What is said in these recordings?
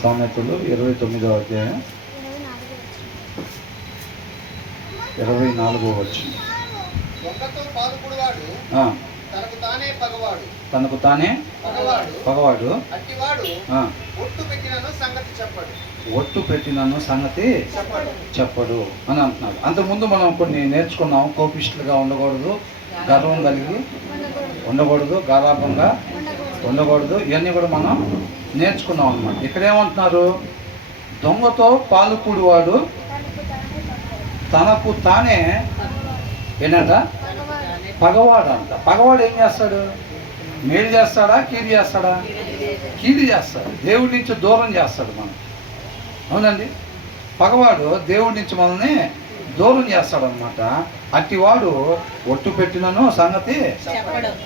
సామెతలు 29వ అధ్యాయం 24వ వచనం. తనకు తానే పగవాడు ఒట్టు పెట్టినను సంగతి చెప్పడు అని అంటున్నాడు. అంతకుముందు మనం కొన్ని నేర్చుకున్నాం. కోపిష్టులుగా ఉండకూడదు, గర్వం కలిగి ఉండకూడదు, గారాభంగా ఉండకూడదు. ఇవన్నీ కూడా మనం నేర్చుకున్నాం అన్నమాట. ఇక్కడ ఏమంటున్నారు? దొంగతో పాలుకూడివాడు తనకు తానే ఏంటంట పగవాడు అంట. పగవాడు ఏం చేస్తాడు? మేలు చేస్తాడా, కీడు చేస్తాడా? కీడు చేస్తాడు. దేవుడి నుంచి దూరం చేస్తాడు మనం. అవునండి, పగవాడు దేవుడి నుంచి మనల్ని దూరం చేస్తాడు అనమాట. అట్టివాడు ఒట్టు పెట్టినను సంగతి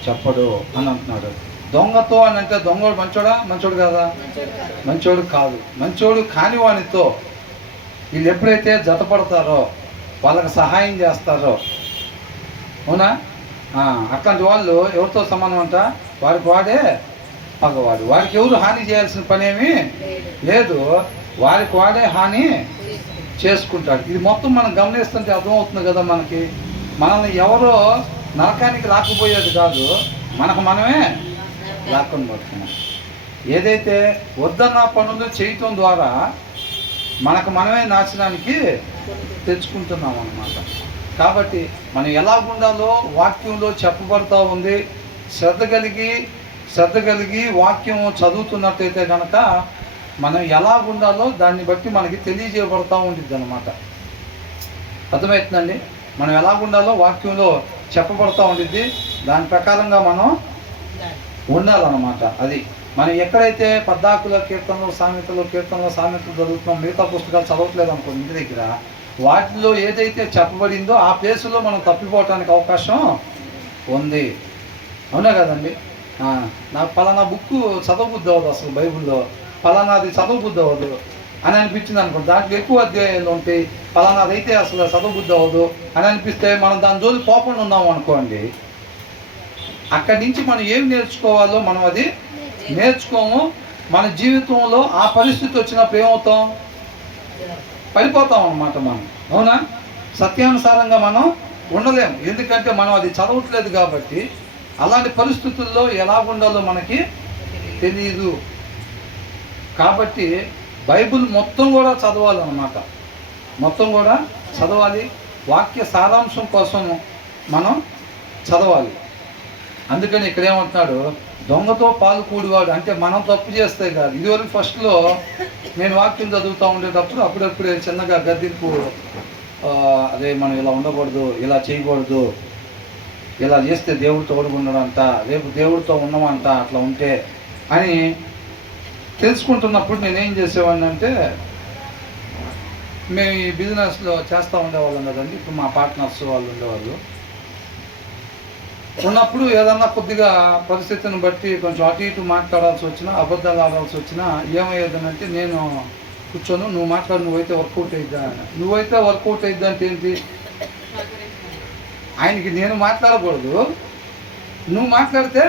చెప్పడు అని అంటున్నాడు. దొంగతో అని అంటే దొంగడు మంచోడా? మంచోడు కాదా? మంచోడు కాదు. మంచోడు కాని వానితో వీళ్ళు ఎప్పుడైతే జతపడతారో, వాళ్ళకి సహాయం చేస్తారో, అవునా, అట్లాంటి వాళ్ళు ఎవరితో సమానం అంట? వాడికి వాడే పగవాడు. వాడికి ఎవరు హాని చేయాల్సిన పనేమీ లేదు, వాడికి వాడే హాని చేసుకుంటాడు. ఇది మొత్తం మనం గమనిస్తుంటే అర్థమవుతుంది కదా మనకి. మనల్ని ఎవరో నరకానికి రాకపోయేది కాదు, మనకు మనమే లాక్కొని పడుతున్నాం. ఏదైతే వద్దన్న పనులు చేయటం ద్వారా మనకు మనమే నాశనానికి తెచ్చుకుంటున్నాం అన్నమాట. కాబట్టి మనం ఎలా ఉండాలో వాక్యంలో చెప్పబడతా ఉంది. శ్రద్ధ కలిగి వాక్యం చదువుతున్నట్టయితే కనుక మనం ఎలా ఉండాలో దాన్ని బట్టి మనకి తెలియజేయబడతా ఉంటుంది అన్నమాట. అర్థమవుతుందండి? మనం ఎలా ఉండాలో వాక్యంలో చెప్పబడతా ఉంటుంది. దాని ప్రకారంగా మనం ఉండాలన్నమాట. అది మనం ఎక్కడైతే పద్దాకుల కీర్తనలు సామెతలు చదువుతున్నాం, మిగతా పుస్తకాలు చదవట్లేదు అనుకో ఇంటి దగ్గర, వాటిలో ఏదైతే చెప్పబడిందో ఆ ప్లేసులో మనం తప్పిపోవటానికి అవకాశం ఉంది. అవునా కదండి? నాకు పలానా బుక్ చదవబుద్ధి అవ్వదు, అసలు బైబిల్లో పలానాది చదవబుద్ధి అవ్వదు అని అనిపించింది అనుకోండి. దాంట్లో ఎక్కువ అధ్యాయాలు ఉంటాయి, పలానాది అయితే అసలు చదవబుద్ధి అవ్వదు అని అనిపిస్తే మనం దాని జోలి పోకుండా ఉన్నాము అనుకోండి, అక్కడి నుంచి మనం ఏం నేర్చుకోవాలో మనం అది నేర్చుకోము. మన జీవితంలో ఆ పరిస్థితి వచ్చినప్పుడు ఏమవుతాం? పడిపోతాం అన్నమాట మనం. అవునా? సత్యానుసారంగా మనం ఉండలేము, ఎందుకంటే మనం అది చదవట్లేదు కాబట్టి. అలాంటి పరిస్థితుల్లో ఎలా ఉండాలో మనకి తెలియదు. కాబట్టి బైబిల్ మొత్తం కూడా చదవాలన్నమాట. మొత్తం కూడా చదవాలి. వాక్య సారాంశం కోసం మనం చదవాలి. అందుకని ఇక్కడ ఏమంటున్నాడు? దొంగతో పాలుకూడివాడు అంటే మనం తప్పు చేస్తే కాదు. ఇదివరకు ఫస్ట్లో నేను వాక్యం చదువుతూ ఉండేటప్పుడు అప్పుడప్పుడే చిన్నగా గద్దింపు, అదే మనం ఇలా ఉండకూడదు, ఇలా చేయకూడదు, ఇలా చేస్తే దేవుడు తోడుకున్నాడంట, రేపు దేవుడితో ఉన్నామంట, అట్లా ఉంటే అని తెలుసుకుంటున్నప్పుడు నేనేం చేసేవాడిని అంటే, మేము ఈ బిజినెస్లో చేస్తూ ఉండేవాళ్ళం కదండి. ఇప్పుడు మా పార్ట్నర్స్ వాళ్ళు ఉండేవాళ్ళు. ఉన్నప్పుడు ఏదన్నా కొద్దిగా పరిస్థితిని బట్టి కొంచెం అటు ఇటు మాట్లాడాల్సి వచ్చినా, అబద్ధాలు ఆడాల్సి వచ్చినా ఏమయ్యేదనంటే, నేను కూర్చొని నువ్వు మాట్లాడు, నువ్వైతే వర్కౌట్ అయిద్దా, నువ్వైతే వర్కౌట్ అయిద్దా అంటే ఏంటి? ఆయనకి నేను మాట్లాడకూడదు, నువ్వు మాట్లాడితే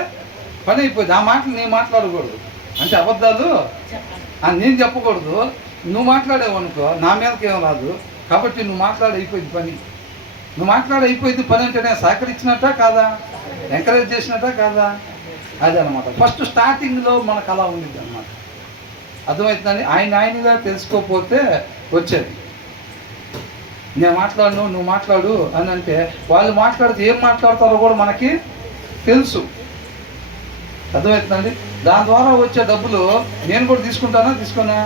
పని అయిపోయింది. ఆ మాటలు నేను మాట్లాడకూడదు అంటే అబద్ధాలు నేను చెప్పకూడదు. నువ్వు మాట్లాడేవనుకో నా మీదకి ఏం రాదు, కాబట్టి నువ్వు మాట్లాడి అయిపోయింది పని. నువ్వు మాట్లాడి అయిపోయింది పని అంటే నేను సహకరించినట్టా కాదా, ఎంకరేజ్ చేసినట్టా కాదా? అదే అనమాట. ఫస్ట్ స్టార్టింగ్లో మనకు అలా ఉండిద్ది అనమాట. అర్థమవుతుందండి? ఆయనగా తెలుసుకోకపోతే వచ్చేది. నేను మాట్లాడను, నువ్వు మాట్లాడు అని అంటే వాళ్ళు మాట్లాడితే ఏం మాట్లాడతారో కూడా మనకి తెలుసు. అర్థమవుతుందండి? దాని ద్వారా వచ్చే డబ్బులు నేను కూడా తీసుకోనా?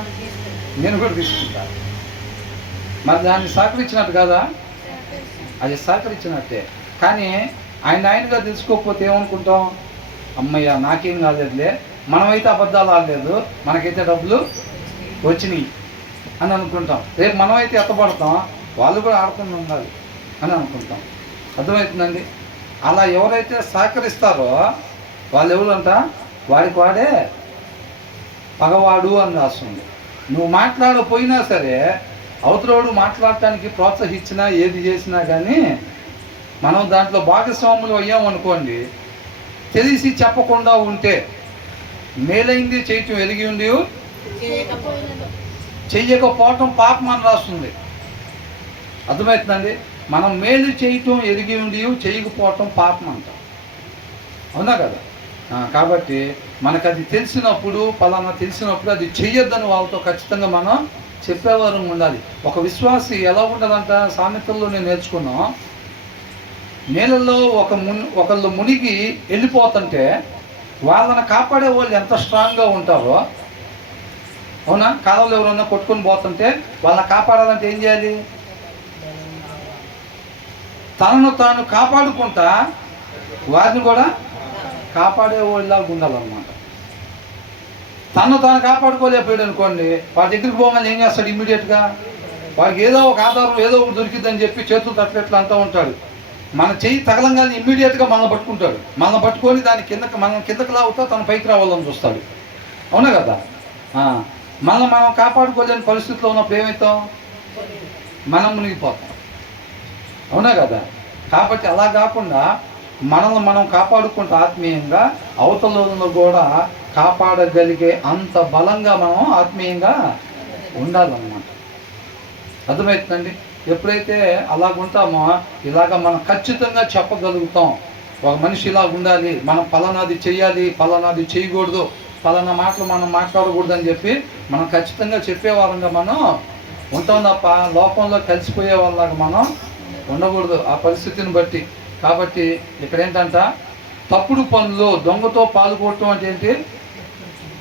నేను కూడా తీసుకుంటాను. మరి దాన్ని సహకరించినట్టు కదా? అది సహకరించినట్టే. కానీ ఆయనగా తెలుసుకోకపోతే ఏమనుకుంటాం? అమ్మయ్య నాకేం కాలేదులే, మనమైతే అబద్ధాలు ఆడలేదు, మనకైతే డబ్బులు వచ్చినాయి అని అనుకుంటాం. రేపు మనమైతే ఎత్తపడతాం, వాళ్ళు కూడా ఆడుకుండా ఉండాలి అని అనుకుంటాం. అర్థమవుతుందండి? అలా ఎవరైతే సహకరిస్తారో వాళ్ళు ఎవరంట? వాడికి వాడే పగవాడు అని రాస్తుంది. నువ్వు మాట్లాడకపోయినా సరే అవతలోడు మాట్లాడటానికి ప్రోత్సహించినా ఏది చేసినా కానీ మనం దాంట్లో భాగస్వాములు అయ్యామనుకోండి, తెలిసి చెప్పకుండా ఉంటే మేలైంది చేయటం ఎరిగి ఉండి చెయ్యకపోవటం పాపం అని రాస్తుంది. అర్థమవుతుందండి? మనం మేలు చేయటం ఎరిగి ఉండి చేయకపోవటం పాపం అంట. అవునా కదా? కాబట్టి మనకు అది తెలిసినప్పుడు, పలానా తెలిసినప్పుడు అది చెయ్యొద్దని వాళ్ళతో ఖచ్చితంగా మనం చెప్పేవారు ఉండాలి. ఒక విశ్వాసి ఎలా ఉండాలంట? సామెతల్లో నేను నేర్చుకున్నాం. నీళ్ళల్లో ఒకళ్ళు మునిగి వెళ్ళిపోతుంటే వాళ్ళని కాపాడే వాళ్ళు ఎంత స్ట్రాంగ్గా ఉంటారో, అవునా? కాలంలో ఎవరైనా కొట్టుకొని పోతుంటే వాళ్ళని కాపాడాలంటే ఏం చేయాలి? తనను తాను కాపాడుకుంటా వారిని కూడా కాపాడే వాళ్ళలాగా ఉండాలన్నమాట. తను తాను కాపాడుకోలేకపోయాడు అనుకోండి, వాడి దగ్గరికి పోగానే ఏం చేస్తాడు? ఇమ్మీడియట్గా వాడికి ఏదో ఒక ఆధారం, ఏదో ఒకటి దొరికిద్దని చెప్పి చేతులు తట్టేట్లు అంటూ ఉంటాడు. మన చెయ్యి తగలంగానే ఇమ్మీడియట్గా మనల్ని పట్టుకుంటాడు. మనల్ని పట్టుకొని దాని మనం కిందకి లాగుతా తన పైకి రావాలని చూస్తాడు. అవునా కదా? మనం కాపాడుకోలేని పరిస్థితిలో ఉన్నప్పుడు ఏమవుతాం? మనం మునిగిపోతాం. అవునా కదా? కాబట్టి అలా కాకుండా మనల్ని మనం కాపాడుకుంటూ ఆత్మీయంగా అవతలను కూడా కాపాడగలిగే అంత బలంగా మనం ఆత్మీయంగా ఉండాలన్నమాట. అర్థమవుతుందండి? ఎప్పుడైతే అలాగుంటామో ఇలాగ మనం ఖచ్చితంగా చెప్పగలుగుతాం. ఒక మనిషి ఇలా ఉండాలి, మనం పలానాది చెయ్యాలి, పలానాది చేయకూడదు, పలానా మాటలు మనం మాట్లాడకూడదు అని చెప్పి మనం ఖచ్చితంగా చెప్పేవారంగా మనం ఉంటాం తప్ప లోకంలో కలిసిపోయే వాళ్ళలాగా మనం ఉండకూడదు ఆ పరిస్థితిని బట్టి. కాబట్టి ఇక్కడ ఏంటంట? తప్పుడు పనులు, దొంగతో పాల్గొనటం అంటే ఏంటి?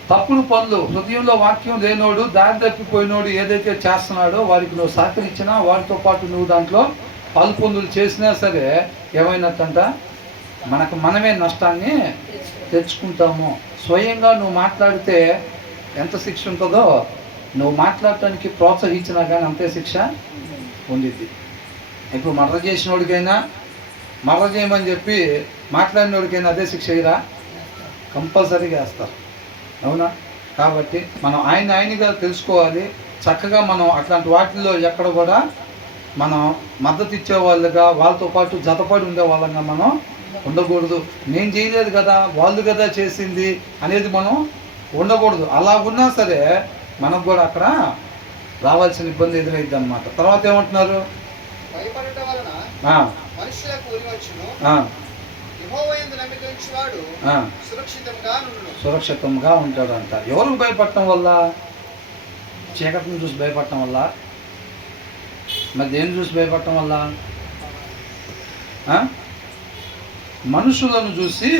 తప్పుడు పనులు. హృదయంలో వాక్యం లేనోడు, దారి తప్పిపోయినోడు ఏదైతే చేస్తున్నాడో వారికి నువ్వు సహకరించినా, వారితో పాటు నువ్వు దాంట్లో పాల్పొందులు చేసినా సరే ఏమైనట్టంట? మనమే నష్టాన్ని తెచ్చుకుంటాము. స్వయంగా నువ్వు మాట్లాడితే ఎంత శిక్ష ఉంటుందో, నువ్వు మాట్లాడటానికి ప్రోత్సహించినా కానీ అంతే శిక్ష ఉండిద్ది. ఇప్పుడు మర్ర చేసినోడికైనా, మర్ర చేయమని చెప్పి మాట్లాడినోడికైనా అదే శిక్ష ఇరా కంపల్సరీగా వేస్తారు. అవునా? కాబట్టి మనం ఆయనగా తెలుసుకోవాలి. చక్కగా మనం అట్లాంటి వాటిల్లో ఎక్కడ కూడా మనం మద్దతు ఇచ్చే వాళ్ళుగా, వాళ్ళతో పాటు జతపడి ఉండే వాళ్ళంగా మనం ఉండకూడదు. నేను చేయలేదు కదా, వాళ్ళు కదా చేసింది అనేది మనం ఉండకూడదు. అలా ఉన్నా సరే మనకు కూడా అక్కడ రావాల్సిన ఇబ్బంది ఎదురైద్ది అన్నమాట. తర్వాత ఏమంటున్నారు? సురక్షితంగా ఉంటాడంట. ఎవరికి భయపడటం వల్ల? చీకటిని చూసి భయపడటం వల్ల? మరి దేన్ని చూసి భయపడటం వల్ల? మనుషులను చూసి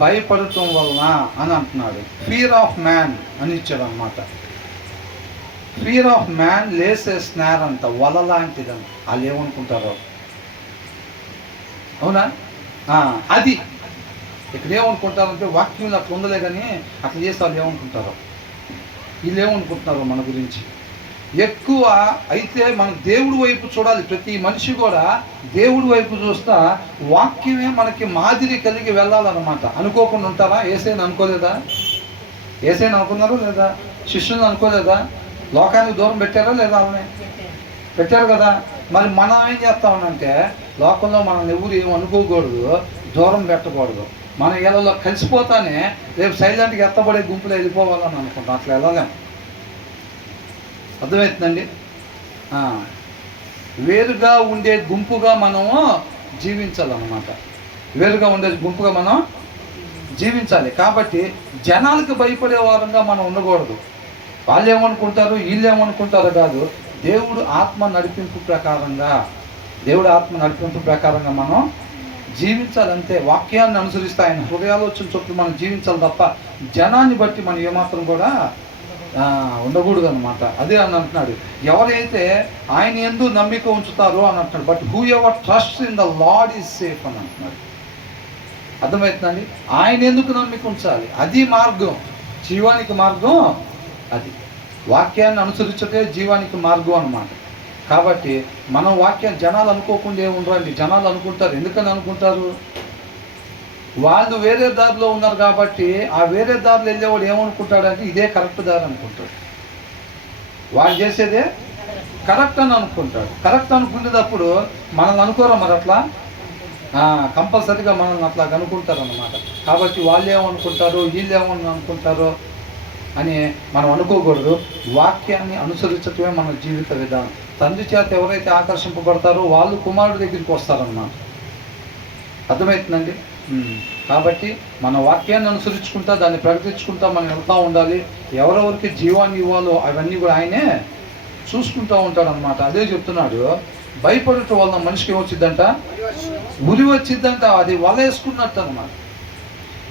భయపడటం వలన అని అంటున్నాడు. ఫియర్ ఆఫ్ మ్యాన్ అని ఇచ్చాడు అన్నమాట. ఫియర్ ఆఫ్ మ్యాన్ లేస్ ఏ స్నార్ అంట, వల లాంటిదని. వాళ్ళు ఏమనుకుంటారో. అవునా? అది ఇక్కడ ఏమనుకుంటారంటే వాక్యం అట్లా ఉండలే కానీ అట్లా చేస్తే వాళ్ళు ఏమనుకుంటారో, వీళ్ళు ఏమనుకుంటున్నారో మన గురించి. ఎక్కువ అయితే మనం దేవుడి వైపు చూడాలి. ప్రతి మనిషి కూడా దేవుడి వైపు చూస్తా వాక్యమే మనకి మాదిరి కలిగి వెళ్ళాలన్నమాట. అనుకోకుండా ఉంటారా? ఏసైనా అనుకోలేదా? ఏసైనా అనుకున్నారు లేదా? శిష్యులను అనుకోలేదా? లోకానికి దూరం పెట్టారా లేదా? వాళ్ళని పెట్టారు కదా. మరి మనం ఏం చేస్తామనంటే లోకంలో మనం ఎవరు ఏం అనుకోకూడదు, దూరం పెట్టకూడదు. మనం ఇళ్ళలో కలిసిపోతానే రేపు సైలెంట్గా ఎత్తబడే గుంపులో వెళ్ళిపోవాలని అనుకుంటాం. అట్లా వెళ్ళలేం. అర్థమవుతుందండి? వేరుగా ఉండే గుంపుగా మనము జీవించాలన్నమాట. వేరుగా ఉండే గుంపుగా మనం జీవించాలి. కాబట్టి జనాలకు భయపడే వారంగా మనం ఉండకూడదు. వాళ్ళు ఏమనుకుంటారు, వీళ్ళు ఏమనుకుంటారు కాదు. దేవుడు ఆత్మ నడిపింపు ప్రకారంగా మనం జీవించాలంటే వాక్యాన్ని అనుసరిస్తే ఆయన హృదయాలోచన చొప్పున మనం జీవించాలి తప్ప జనాన్ని బట్టి మనం ఏమాత్రం కూడా ఉండకూడదు అనమాట. అదే అని అంటున్నాడు. ఎవరైతే ఆయన యందు నమ్మిక ఉంచుతారో అని అంటున్నాడు. But who ever trust in the lord is safe అని అంటున్నాడు. అర్థమవుతుందండి? ఆయన ఎందుకు నమ్మిక ఉంచాలి? అది మార్గం, జీవానికి మార్గం. అది వాక్యాన్ని అనుసరించటే జీవానికి మార్గం అన్నమాట. కాబట్టి మనం వాక్యాన్ని జనాలు అనుకోకుండా ఏముండరండి. జనాలు అనుకుంటారు. ఎందుకని అనుకుంటారు? వాళ్ళు వేరే దారిలో ఉన్నారు కాబట్టి ఆ వేరే దారిలో వెళ్ళేవాడు ఏమనుకుంటాడంటే ఇదే కరెక్ట్ దారి అనుకుంటాడు. వాళ్ళు చేసేదే కరెక్ట్ అని అనుకుంటాడు. కరెక్ట్ అనుకునేటప్పుడు మనల్ని అనుకోరా మరి అట్లా? కంపల్సరీగా మనల్ని అట్లా అనుకుంటారు అన్నమాట. కాబట్టి వాళ్ళు ఏమనుకుంటారు, వీళ్ళు ఏమని అనుకుంటారో అని మనం అనుకోకూడదు. వాక్యాన్ని అనుసరించటమే మన జీవిత విధానం. తండ్రి చేత ఎవరైతే ఆకర్షింపబడతారో వాళ్ళు కుమారుడి దగ్గరికి వస్తారన్నమాట. అర్థమవుతుందండి. కాబట్టి మన వాక్యాన్ని అనుసరించుకుంటా దాన్ని ప్రకటించుకుంటా మనం వెళ్తూ ఉండాలి. ఎవరెవరికి జీవాన్ని ఇవ్వాలో అవన్నీ కూడా ఆయనే చూసుకుంటూ ఉంటాడనమాట. అదే చెప్తున్నాడు, భయపడటం వలన మనిషికి ఏమొచ్చిందంట? ఉరి వచ్చిందంట. అది వల వేసుకున్నట్టు అనమాట.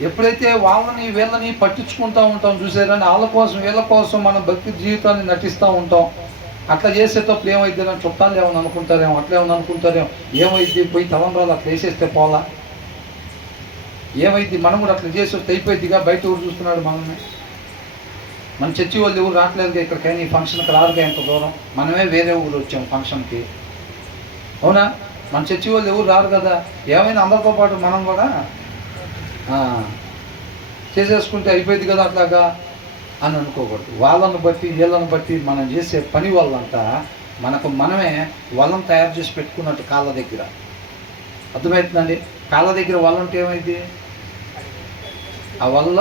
ఎప్పుడైతే వాళ్ళని వీళ్ళని పట్టించుకుంటూ ఉంటాం చూసారని, వాళ్ళ కోసం వీళ్ళ కోసం మనం భక్తి జీవితాన్ని నటిస్తూ ఉంటాం. అట్లా చేసేటప్పుడు ఏమైద్ది అని చుట్టాలు ఏమని అనుకుంటారేమో, అట్లా ఏమని అనుకుంటారేమో, ఏమైద్ది పోయి తలంబ్రాలు అట్లా వేసేస్తే పోలా, ఏమైద్ది మనం కూడా అట్లా చేసి వస్తే అయిపోయిద్దిగా. బయట ఊరు చూస్తున్నాడు మనల్ని. మన చర్చి వాళ్ళు ఎవరు రావట్లేదుగా ఇక్కడికైనా, ఈ ఫంక్షన్కి రాదుగా ఎంత దూరం. మనమే వేరే ఊరు వచ్చాం ఫంక్షన్కి, అవునా? మన చర్చి వాళ్ళు ఎవరు రారు కదా. ఏమైనా అందరితో పాటు మనం కూడా చేసేసుకుంటే అయిపోయింది కదా అట్లాగా అని అనుకోకూడదు. వాళ్ళను బట్టి వీళ్ళని బట్టి మనం చేసే పని వల్లంతా మనకు మనమే వాళ్ళని తయారు చేసి పెట్టుకున్నట్టు కాళ్ళ దగ్గర. అర్థమవుతుందండి. కాళ్ళ దగ్గర వాళ్ళంటే ఏమైంది? ఆ వల్ల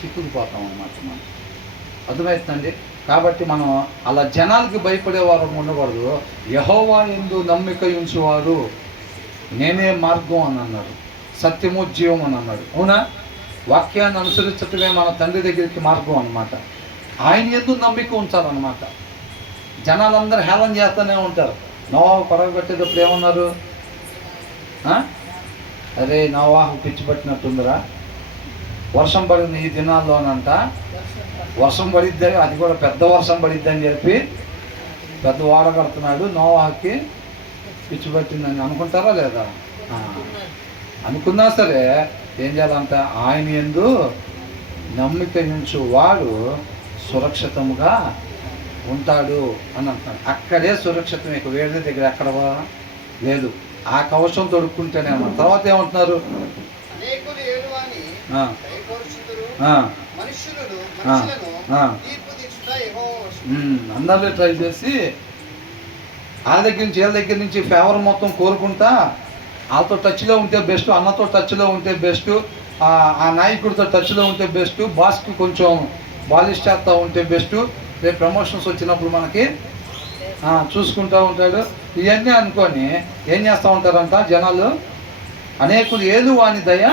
చిక్కుకుపోతాం అన్నమాట మనం. అర్థమవుతుందండి. కాబట్టి మనం అలా జనాలకి భయపడేవారు ఉండకూడదు. యెహోవా యందు నమ్మిక ఉంచువారు నేనే మార్గం అని అన్నాడు, సత్యము జీవం అని అన్నాడు. అవునా? వాక్యాన్ని అనుసరించటమే మన తండ్రి దగ్గరికి మార్గం అన్నమాట. ఆయన యందు నమ్మిక ఉంచాలన్నమాట. జనాలందరూ హేళన చేస్తూనే ఉంటారు. నోవాహు పడవ కట్టేటప్పుడు ఏమన్నారు? అరే నోవాహు పిచ్చి పట్టినట్టుందిరా, వర్షం పడింది ఈ దినాల్లోనంట, వర్షం పడిద్ది, అది కూడా పెద్ద వర్షం పడిద్ది అని చెప్పి పెద్ద ఓడ కడుతున్నాడు, నోవాహుకి పిచ్చి పట్టిందని అనుకుంటారా లేదా? అనుకున్నా సరే ఏం చేయాలంట? ఆయన యందు నమ్మిక ఉంచు వాడు సురక్షితముగా ఉంటాడు అని అంటున్నాడు. అక్కడే సురక్షితం, ఇక వేరే దగ్గర ఎక్కడ లేదు. ఆ కవచం తొడుక్కుంటేనే అన్నమాట. తర్వాత ఏమంటున్నారు? అందరూ ట్రై చేసి వాళ్ళ దగ్గర నుంచి వీళ్ళ దగ్గర నుంచి ఫేవర్ మొత్తం కోరుకుంటా, వాళ్ళతో టచ్లో ఉంటే బెస్ట్, అన్నతో టచ్లో ఉంటే బెస్ట్, ఆ నాయకుడితో టచ్లో ఉంటే బెస్ట్, బాస్కి కొంచెం బాలిష్ చేస్తూ ఉంటే బెస్ట్, రేపు ప్రమోషన్స్ వచ్చినప్పుడు మనకి చూసుకుంటూ ఉంటాడు. ఇవన్నీ అనుకొని ఏం చేస్తూ ఉంటారంట జనాలు? అనేకులు ఏలు వాని దయ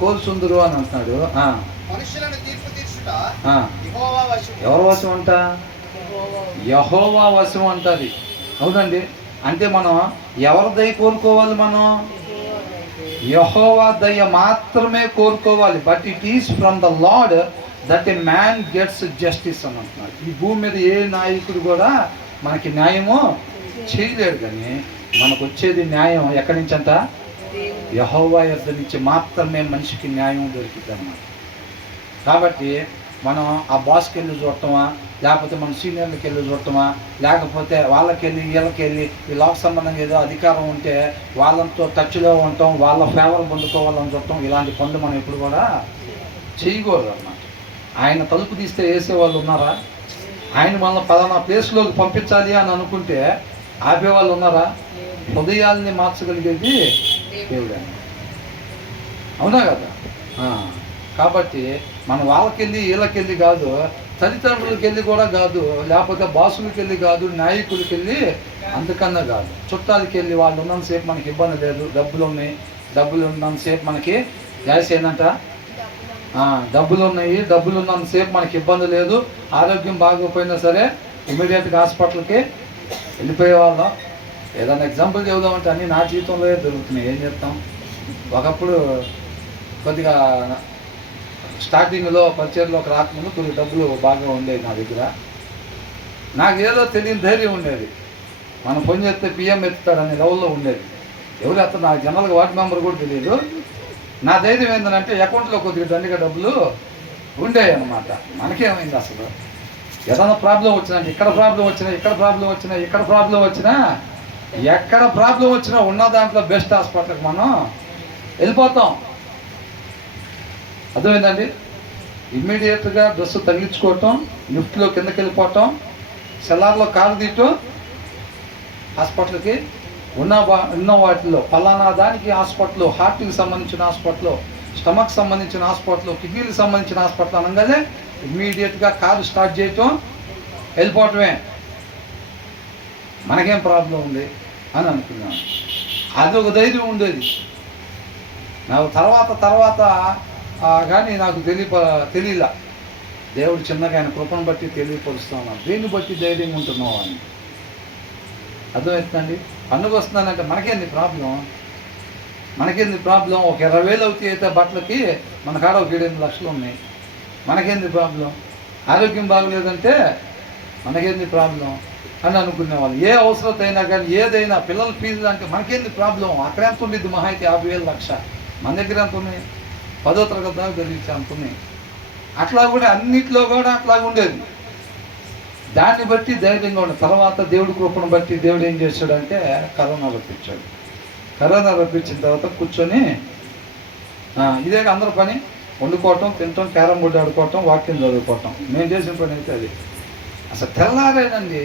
కోరుచుందురు అని అంటున్నాడు. ఎవరి వశం అంట? యెహోవా వశం అంటది. అవునండి. అంటే మనం ఎవరి దయ కోరుకోవాలి? మనం యెహోవా దయ మాత్రమే కోరుకోవాలి. But it is from the lord that a man gets justice అని అంటున్నాడు. ఈ భూమి మీద ఏ నాయకుడు కూడా మనకి న్యాయము చేయలేడు, కానీ మనకు వచ్చేది న్యాయం ఎక్కడి నుంచి అంట? యెహోవా యొద్ద నుంచి మాత్రమే మనిషికి న్యాయం దొరికింది అన్నమాట. కాబట్టి మనం ఆ బాస్కి వెళ్ళి చూడటమా, లేకపోతే మన సీనియర్లకి వెళ్ళి చూడటమా, లేకపోతే వాళ్ళకెళ్ళి వీళ్ళకెళ్ళి ఈ లోక సంబంధంగా ఏదో అధికారం ఉంటే వాళ్ళతో టచ్లో ఉండటం, వాళ్ళ ఫేవర్ పొందుకోవాలని చూడటం, ఇలాంటి పనులు మనం ఎప్పుడు కూడా చేయకూడదు అన్నమాట. ఆయన తలుపు తీస్తే వేసేవాళ్ళు ఉన్నారా? ఆయన మనల్ని పలానా ప్లేస్లోకి పంపించాలి అని అనుకుంటే ఆపేవాళ్ళు ఉన్నారా? హృదయాల్ని మార్చగలిగేది దేవుడే. అవునా కదా? కాబట్టి మనం వాళ్ళకెళ్ళి వీళ్ళకెళ్ళి కాదు, తల్లిదండ్రులకి వెళ్ళి కూడా కాదు, లేకపోతే బాసులకి వెళ్ళి కాదు, నాయకులకి వెళ్ళి అంతకన్నా కాదు, చుట్టాలకి వెళ్ళి వాళ్ళు ఉన్నంతసేపు మనకి ఇబ్బంది లేదు, డబ్బులు ఉన్నాయి, డబ్బులు ఉన్నంతసేపు మనకి గ్యాస్ ఏంటంట, డబ్బులు ఉన్నాయి, డబ్బులు ఉన్నంతసేపు మనకి ఇబ్బంది లేదు, ఆరోగ్యం బాగోపోయినా సరే ఇమీడియట్గా హాస్పిటల్కి వెళ్ళిపోయేవాళ్ళం. ఏదైనా ఎగ్జాంపుల్ చెబుదామంటే అన్నీ నా జీవితంలో దొరుకుతున్నాయి. ఏం చెప్తాం? ఒకప్పుడు కొద్దిగా స్టార్టింగ్లో పరిచయంలోకి రాకముందు కొద్దిగా డబ్బులు బాగా ఉండేది నా దగ్గర. నాకు ఏదో తెలియని ధైర్యం ఉండేది. మనం ఫోన్ చేస్తే పిఎం ఎత్తుతాడనే లెవెల్లో ఉండేది. ఎవరు ఎత్తారు నాకు జనరల్గా వార్డు మెంబర్ కూడా తెలియదు. నా ధైర్యం ఏంటంటే అకౌంట్లో కొద్దిగా దండిగా డబ్బులు ఉండేవి అన్నమాట. మనకేమైంది అసలు? ఏదైనా ప్రాబ్లం వచ్చినా, ఇక్కడ ప్రాబ్లం వచ్చినా, ఇక్కడ ప్రాబ్లం వచ్చినా, ఇక్కడ ప్రాబ్లం వచ్చినా, ఎక్కడ ప్రాబ్లం వచ్చినా ఉన్న దాంట్లో బెస్ట్ హాస్పిటల్కి మనం వెళ్ళిపోతాం. అర్థమైందండి? ఇమ్మీడియట్గా డ్రెస్సు తగిలించుకోవటం, లిఫ్ట్లో కిందకి వెళ్ళిపోవటం, సెల్లార్లో కారు తీయటం, హాస్పిటల్కి ఉన్న వాటిలో పలానా దానికి హాస్పిటల్, హార్ట్కి సంబంధించిన హాస్పిటల్, స్టమక్ సంబంధించిన హాస్పిటల్, కిడ్నీలకు సంబంధించిన హాస్పిటల్ అనగానే ఇమ్మీడియట్గా కారు స్టార్ట్ చేయటం, వెళ్ళిపోవటమే. మనకేం ప్రాబ్లం ఉంది అని అనుకున్నాను. అదొక ధైర్యం ఉండేది నాకు. తర్వాత కానీ నాకు తెలియలా. దేవుడు చిన్నగా ఆయన కృపను బట్టి తెలియపరుస్తూ ఉన్నాను. దేన్ని బట్టి ధైర్యంగా ఉంటున్నావు అని. అర్థమవుతుందండి. పండుగ వస్తున్నానంటే మనకేంది ప్రాబ్లం? ఒక 20,000 అవుతాయి అయితే బట్టలకి, మన కాడ ఒక 7-8 లక్షలు ఉన్నాయి. మనకేంది ప్రాబ్లం? ఆరోగ్యం బాగలేదంటే మనకేంది ప్రాబ్లం అని అనుకునేవాళ్ళు. ఏ అవసరత అయినా కానీ, ఏదైనా పిల్లల ఫీజులు అంటే మనకేంది ప్రాబ్లం? అక్కడ ఎంత ఉండేది? మహా అయితే 50,000 లక్ష. మన దగ్గర ఎంత ఉన్నాయి? 10వ తరగతి దాకా జరిగించి అంత ఉన్నాయి. అట్లా కూడా అన్నిట్లో కూడా అట్లాగే ఉండేది. దాన్ని బట్టి ధైర్యంగా ఉండేది. తర్వాత దేవుడి కృపను బట్టి దేవుడు ఏం చేశాడంటే కరోనా రప్పించాడు. కరోనా రప్పించిన తర్వాత కూర్చొని ఇదే అందరి పని, వండుకోవటం, తినటం, క్యారమ్ బోర్డు ఆడుకోవటం, వాక్యం చదువుకోవటం. మేము చేసిన పని అయితే అది. అసలు తెల్లారేనండి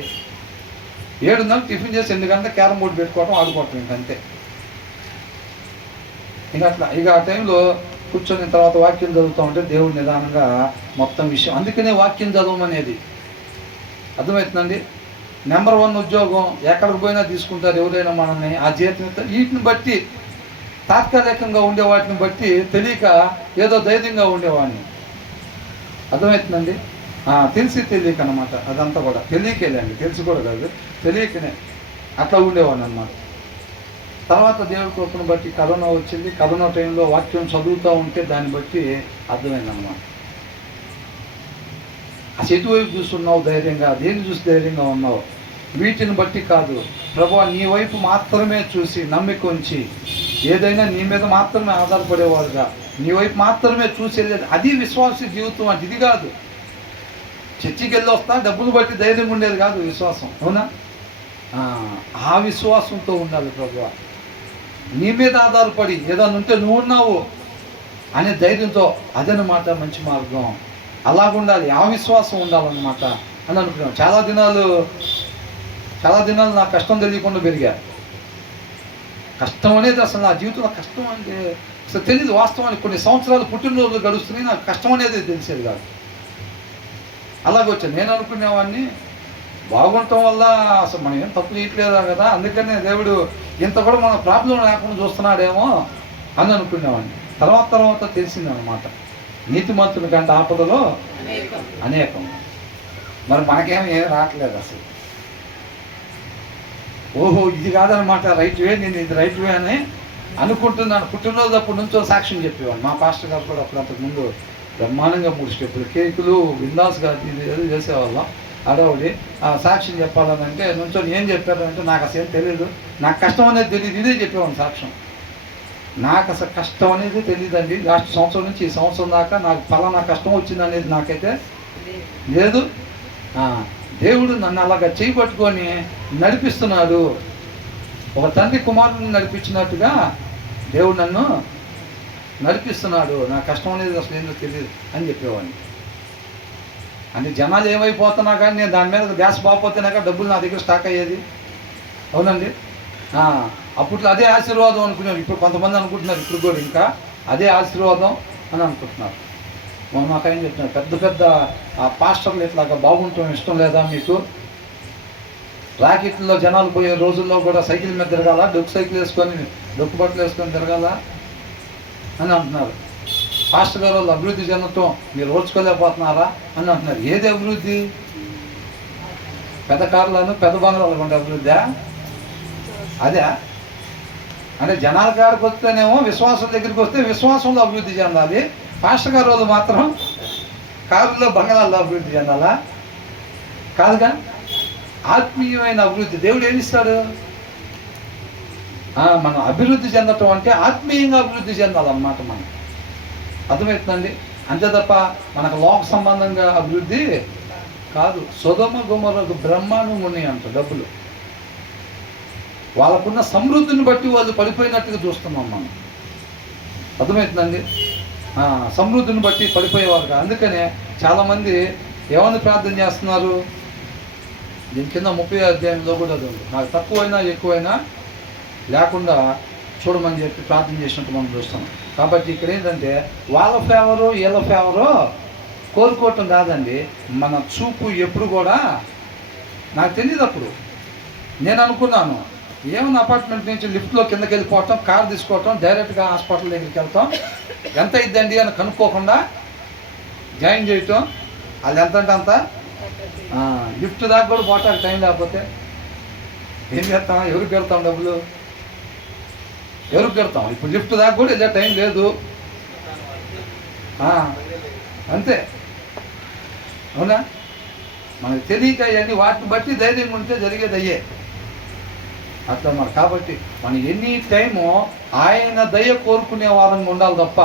7:30 టిఫిన్ చేసి 8 గంటల క్యారమ్ బోర్డు పెట్టుకోవటం, ఆడుకోవటం, ఇంకంతే. ఇక ఆ టైంలో కూర్చొని తర్వాత వాక్యం చదువుతూ ఉంటే దేవుడు నిదానంగా మొత్తం విషయం. అందుకనే వాక్యం చదవమనేది. అర్థమవుతుందండి. నెంబర్ 1 ఉద్యోగం ఎక్కడికి పోయినా తీసుకుంటారు ఎవరైనా మనల్ని. ఆ జీతం వీటిని బట్టి, తాత్కాలికంగా ఉండే వాటిని బట్టి తెలియక ఏదో ధైర్యంగా ఉండేవాడిని. అర్థమవుతుందండి. తెలిసి తెలియక అనమాట. అదంతా కూడా తెలియకేలేండి, తెలిసి కూడా కాదు, తెలియకనే అట్లా ఉండేవాడిని అనమాట. తర్వాత దేవుడి కృపను బట్టి కరోనా వచ్చింది. కరోనా టైంలో వాక్యం చదువుతూ ఉంటే దాన్ని బట్టి అర్థమైందన్నమాట. ఆ ఎటువైపు చూస్తున్నావు ధైర్యంగా, దేన్ని చూసి ధైర్యంగా ఉన్నావు? వీటిని బట్టి కాదు, ప్రభువా నీ వైపు మాత్రమే చూసి నమ్మిక ఉంచి, ఏదైనా నీ మీద మాత్రమే ఆధారపడేవాడుగా, నీ వైపు మాత్రమే చూసేది. అది విశ్వాస జీవితం అంటే. ఇది కాదు చర్చికి వెళ్ళి వస్తా డబ్బులు బట్టి ధైర్యంగా ఉండేది కాదు విశ్వాసం. అవునా? ఆ విశ్వాసంతో ఉండాలి. ప్రభువా నీ మీద ఆధారపడి ఏదన్నా ఉంటే నువ్వు ఉన్నావు అనే ధైర్యంతో, అదనమాట మంచి మార్గం. అలాగుండాలి, ఆ విశ్వాసం ఉండాలన్నమాట అని అనుకున్నాను. చాలా దినాలు నా కష్టం తెలియకుండా పెరిగా. కష్టం అనేది అసలు నా జీవితంలో కష్టం అంటే అసలు తెలియదు. వాస్తవానికి కొన్ని సంవత్సరాలు పుట్టినరోజులు గడుస్తున్నాయి, నాకు కష్టం అనేది తెలిసేది కాదు. అలాగొచ్చాను. నేను అనుకునేవాడిని బాగుండటం వల్ల అసలు మనం ఏం తప్పు చేయట్లేదా కదా, అందుకనే దేవుడు ఇంత కూడా మన ప్రాబ్లం లేకుండా చూస్తున్నాడేమో అని అనుకునేవాడిని. తర్వాత తెలిసిందనమాట, నీతిమంతుని కంటే ఆపదలో అనేకం. మరి మనకేమీ రావట్లేదు అసలు. ఓహో ఇది కాదనమాట రైట్ వే, నేను ఇది రైట్ వే అని అనుకుంటున్నాను. పుట్టినరోజు అప్పటి నుంచో సాక్ష్యం చెప్పేవాడు. మా పాస్టర్ గారు కూడా అప్పుడు అంతకుముందు బ్రహ్మాండంగా 3 స్టెప్పులు, కేకులు, విందాస్గా ఇది ఏదో చేసేవాళ్ళం. అడవుడి సాక్ష్యం చెప్పాలని అంటే నుంచో ఏం చెప్పారంటే నాకు అసలు ఏం తెలియదు, నాకు కష్టం అనేది తెలియదు. ఇదే చెప్పేవాడిని సాక్ష్యం. నాకు అసలు కష్టం అనేది తెలియదండి. లాస్ట్ సంవత్సరం నుంచి ఈ సంవత్సరం దాకా నాకు పలానా కష్టం వచ్చింది అనేది నాకైతే లేదు. దేవుడు నన్ను అలాగా చేయబట్టుకొని నడిపిస్తున్నాడు. ఒక తండ్రి కుమారుని నడిపించినట్టుగా దేవుడు నన్ను నడిపిస్తున్నాడు. నా కష్టం అనేది అసలు ఏందో తెలియదు అని చెప్పేవాడిని. అంటే జనాలు ఏమైపోతున్నా కానీ నేను దాని మీద గ్యాస్ బాగపోతేనాక డబ్బులు నా దగ్గర స్టాక్ అయ్యేది. అవునండి. అప్పట్లో అదే ఆశీర్వాదం అనుకున్నాను. ఇప్పుడు కొంతమంది అనుకుంటున్నారు, ఇప్పుడు కూడా ఇంకా అదే ఆశీర్వాదం అని అనుకుంటున్నారు. మాకేం చెప్తున్నారు, పెద్ద పాస్టర్లు ఇట్లాగా బాగుంటాం ఇష్టం లేదా మీకు? రాకెట్లో జనాలు పోయే రోజుల్లో కూడా సైకిల్ మీద తిరగాల, డొక్కు బట్టలు వేసుకొని తిరగాల అని అంటున్నారు. పాస్టర్ గారు వాళ్ళు అభివృద్ధి చెందటం మీరు ఓర్చుకోలేకపోతున్నారా అని అంటున్నారు. ఏది అభివృద్ధి? పెద్ద కార్లను పెద్ద బంగ్లాలు ఉండే అభివృద్ధి అదే? అంటే జనాల కాడికి వస్తేనేమో విశ్వాసం దగ్గరికి వస్తే విశ్వాసంలో అభివృద్ధి చెందాలి. పాస్టర్ గారు వాళ్ళు మాత్రం కారులో బంగ్లాల్లో అభివృద్ధి చెందాలా? కాదుగా. ఆత్మీయమైన అభివృద్ధి దేవుడు ఏమిస్తాడు? మనం అభివృద్ధి చెందటం అంటే ఆత్మీయంగా అభివృద్ధి చెందాలన్నమాట. మనం అర్థమవుతుందండి. అంతే తప్ప మనకు లోక సంబంధంగా అభివృద్ధి కాదు. సొదొమ గొమొర్రకు బ్రహ్మాండం ఉన్నాయి అంట డబ్బులు. వాళ్ళకున్న సమృద్ధిని బట్టి వాళ్ళు పడిపోయినట్టుగా చూస్తున్నాం మనం. అర్థమవుతుందండి. సమృద్ధిని బట్టి పడిపోయేవారు. అందుకనే చాలామంది ఏమని ప్రార్థన చేస్తున్నారు? దీని కింద 30వ అధ్యాయంలో కూడా అది ఉంది. నాకు తక్కువైనా ఎక్కువైనా లేకుండా చూడమని చెప్పి ప్రార్థన చేసినట్టు మనం చూస్తున్నాం. కాబట్టి ఇక్కడ ఏంటంటే వాళ్ళ ఫేవరు వీళ్ళ ఫేవరు కోరుకోవటం కాదండి. మన చూపు ఎప్పుడు కూడా, నాకు తెలియదు అప్పుడు, నేను అనుకున్నాను ఏమన్నా అపార్ట్మెంట్ నుంచి లిఫ్ట్లో కిందకి వెళ్ళిపోవటం, కార్ తీసుకోవటం, డైరెక్ట్గా హాస్పిటల్ దగ్గరికి వెళ్తాం, ఎంత ఇద్దండి అని కనుక్కోకుండా జాయిన్ చేయటం, అది ఎంత అంటే అంత, లిఫ్ట్ దాకా కూడా పోవటానికి టైం లేకపోతే ఏం చేస్తాం, ఎవరికి పెడతాం డబ్బులు, ఎవరికి పెడతాం? ఇప్పుడు లిఫ్ట్ దాకా కూడా వెళ్ళే టైం లేదు, అంతే, అవునా? మనకు తెలియక అవన్నీ వాటిని బట్టి ధైర్యం ఉంటే జరిగేది అయ్యే అట్లా మరి. కాబట్టి మనం ఎనీ టైము ఆయన దయ కోరుకునే వారంగా ఉండాలి తప్ప,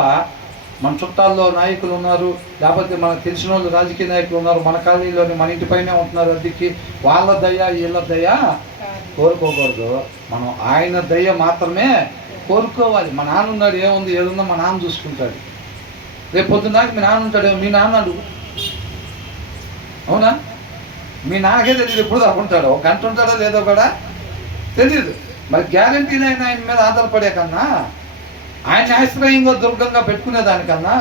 మన చుట్టాల్లో నాయకులు ఉన్నారు, లేకపోతే మనకు తెలిసిన వాళ్ళు రాజకీయ నాయకులు ఉన్నారు, మన కాలనీలోని మన ఇంటి పైనే ఉంటున్నారు అద్దెకి, వాళ్ళ దయ వీళ్ళ దయ కోరుకోకూడదు. మనం ఆయన దయ మాత్రమే కోరుకోవాలి. మా నాన్న ఉన్నాడు, ఏముంది ఏదున్నా మా నాన్న చూసుకుంటాడు. రేపు పొద్దున్నాక మీ నాన్న ఉంటాడు, మీ నాన్న అడుగు, అవునా? మీ నాన్నకే తెలియదు ఎప్పుడు దాకా ఉంటాడో, ఒక గంట ఉంటాడో లేదో కూడా తెలియదు. మరి గ్యారంటీని ఆయన మీద ఆధారపడే కన్నా, ఆయన ఆశ్రయంగా దుర్గంగా పెట్టుకునే దానికన్నా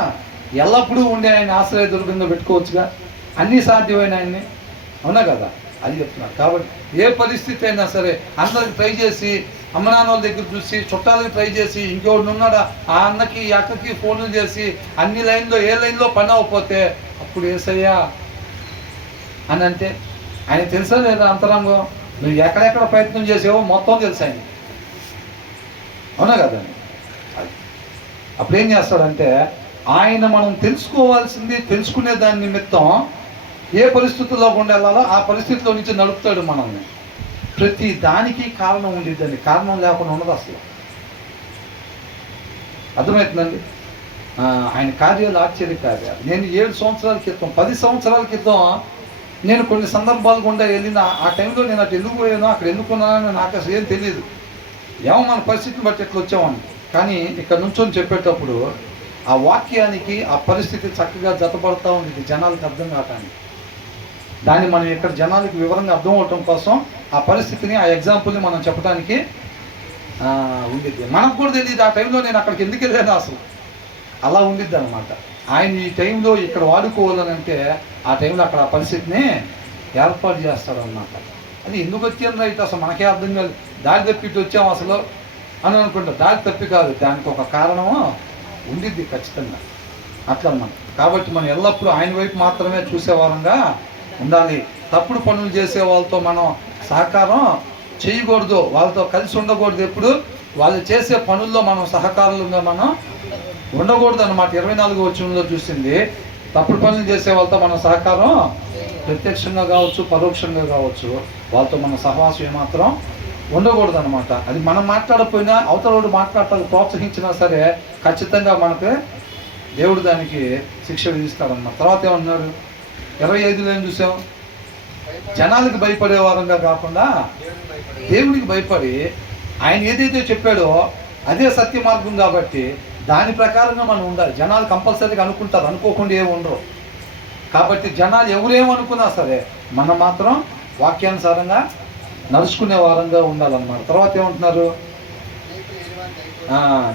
ఎల్లప్పుడూ ఉండే ఆయన ఆశ్రయ దుర్గంగా పెట్టుకోవచ్చుగా, అన్నీ సాధ్యమైన ఆయన్ని, అవునా కదా? అది చెప్తున్నారు. కాబట్టి ఏ పరిస్థితి అయినా సరే అందరికి ట్రై చేసి, అమ్మ నాన్న వాళ్ళ దగ్గర చూసి, చుట్టాలకి ట్రై చేసి, ఇంకోటి ఉన్నాడా ఆ అన్నకి ఈ అక్కకి ఫోన్లు చేసి, అన్ని లైన్లో ఏ లైన్లో పని అవ్వకపోతే అప్పుడు ఏసయ్యా అని అంటే, ఆయన తెలుసా లేదా అంతరంగం? నువ్వు ఎక్కడెక్కడ ప్రయత్నం చేసావో మొత్తం తెలుసు ఆయన, అవునా కదండి? అప్పుడు ఏం చేస్తాడంటే, ఆయన మనం తెలుసుకోవాల్సింది తెలుసుకునే దాని నిమిత్తం ఏ పరిస్థితుల్లో గుండా వెళ్ళాలో ఆ పరిస్థితిలో నుంచి నడుపుతాడు మనల్ని. ప్రతి దానికి కారణం ఉండేదండి, కారణం లేకుండా ఉండదు అసలు. అర్థమవుతుందండి? ఆయన కార్యాలు ఆశ్చర్య కార్యాలు. నేను 7 సంవత్సరాల క్రితం, 10 సంవత్సరాల క్రితం నేను కొన్ని సందర్భాలు గుండా వెళ్ళిన ఆ టైంలో నేను అటు ఎందుకు పోయానో, అక్కడ ఎందుకున్నానో నాకు అసలు ఏం తెలియదు. ఏమో మన పరిస్థితిని బట్టి ఎట్లా వచ్చామని. కానీ ఇక్కడ నుంచొని చెప్పేటప్పుడు ఆ వాక్యానికి ఆ పరిస్థితి చక్కగా జతపడుతూ ఉండేది జనాలకు అర్థం కావటానికి. దాన్ని మనం ఇక్కడ జనాలకు వివరంగా అర్థం అవటం కోసం ఆ పరిస్థితిని, ఆ ఎగ్జాంపుల్ని మనం చెప్పడానికి ఉండిద్ది. మనకు కూడా తెలియదు ఆ టైంలో నేను అక్కడికి ఎందుకు వెళ్ళాను అసలు, అలా ఉండిద్ది అనమాట. ఆయన ఈ టైంలో ఇక్కడ వాడుకోవాలని అంటే ఆ టైంలో అక్కడ ఆ పరిస్థితిని ఏర్పాటు చేస్తాడన్నమాట. అది ఎందుకు వచ్చాను రైట్ అసలు మనకే అర్థం కాదు. దారి తప్పిట్టు వచ్చాము అసలు అని అనుకుంటా. దారి తప్పి కాదు, దానికి ఒక కారణము ఉండిద్ది ఖచ్చితంగా, అట్లా అన్నమాట. కాబట్టి మనం ఎల్లప్పుడూ ఆయన వైపు మాత్రమే చూసేవారంగా ఉండాలి. తప్పుడు పనులు చేసే వాళ్ళతో మనం సహకారం చేయకూడదు, వాళ్ళతో కలిసి ఉండకూడదు. ఎప్పుడు వాళ్ళు చేసే పనుల్లో మనం సహకారులుగా మనం ఉండకూడదు అన్నమాట. 24వ వచనంలో చూసింది, తప్పుడు పనులు చేసే వాళ్ళతో మన సహకారం ప్రత్యక్షంగా కావచ్చు, పరోక్షంగా కావచ్చు, వాళ్ళతో మన సహవాసం ఏమాత్రం ఉండకూడదు అనమాట. అది మనం మాట్లాడకపోయినా అవతలవాడు మాట్లాడటానికి ప్రోత్సహించినా సరే ఖచ్చితంగా మనకు దేవుడు దానికి శిక్ష విధిస్తాడన్నమాట. తర్వాత ఏమన్నారు? 25లో ఏం చూసాం? జనాలకు భయపడే వారంగా కాకుండా దేవుడికి భయపడి, ఆయన ఏదైతే చెప్పాడో అదే సత్య మార్గం కాబట్టి దాని ప్రకారంగా మనం ఉండాలి. జనాలు కంపల్సరీగా అనుకుంటారు, అనుకోకుండా ఏమి ఉండరు. కాబట్టి జనాలు ఎవరేమనుకున్నా సరే మనం మాత్రం వాక్యానుసారంగా నడుచుకునే వారంగా ఉండాలన్నమాట. తర్వాత ఏమంటున్నారు?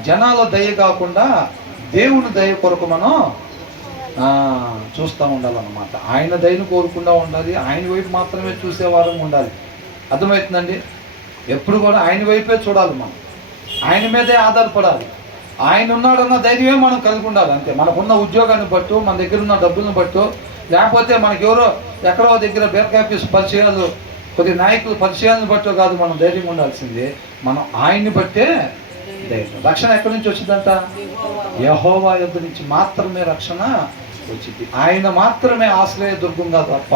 జనాల దయ కాకుండా దేవుని దయ కొరకు మనం చూస్తూ ఉండాలన్నమాట. ఆయన దయను కోరుకుండా ఉండాలి, ఆయన వైపు మాత్రమే చూసేవారం ఉండాలి. అర్థమవుతుందండి? ఎప్పుడు కూడా ఆయన వైపే చూడాలి, మనం ఆయన మీదే ఆధారపడాలి. ఆయన ఉన్నాడన్న ధైర్యమే మనం కలిగి ఉండాలి అంతే. మనకున్న ఉద్యోగాన్ని బట్టు, మన దగ్గర ఉన్న డబ్బులను బట్టు, లేకపోతే మనకి ఎవరో ఎక్కడో దగ్గర బేర్కాపీస్ పరిచయాలు, కొద్ది నాయకులు పరిచయాలను బట్టో కాదు మనం ధైర్యం ఉండాల్సింది. మనం ఆయన్ని బట్టే ధైర్యం. రక్షణ ఎక్కడి నుంచి వచ్చిందంట? యెహోవా యొద్ద నుంచి మాత్రమే రక్షణ వచ్చింది. ఆయన మాత్రమే ఆశ్రయ దుర్గంగా తప్ప